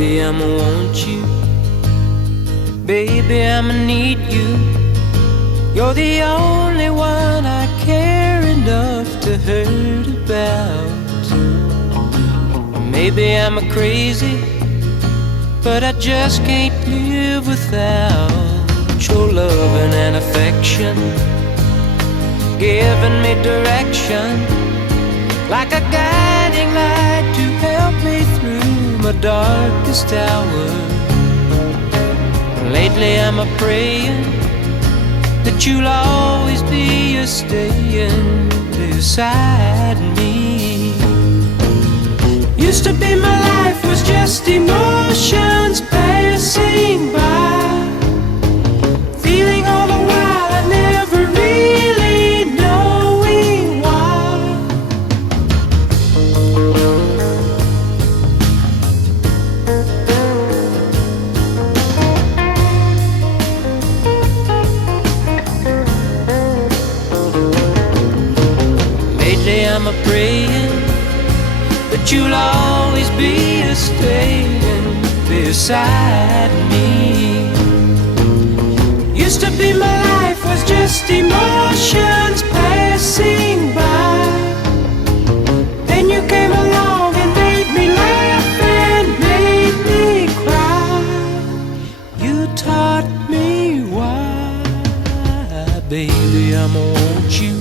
Baby, I'ma want you. Baby, I'ma need you. You're the only one I care enough to hurt about. Maybe I'm a crazy, but I just can't live without your loving and affection, giving me direction, like a guiding light to help me through my darkest hour. Lately I'm a praying that you'll always be a staying beside me. Used to be my life was just emotions passing by, feeling all the while I never really knowing why. Lately I'm a praying that you'll always be a staying beside me. Used to be my life was just emotions passing by. Then you came along and made me laugh and made me cry. You taught me why. Baby, I'ma want you.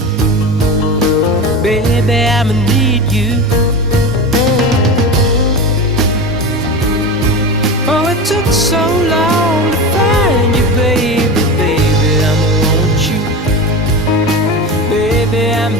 Baby, I'ma need you. Oh, it took so long to find you, baby. Baby, I'ma want you. Baby, I'm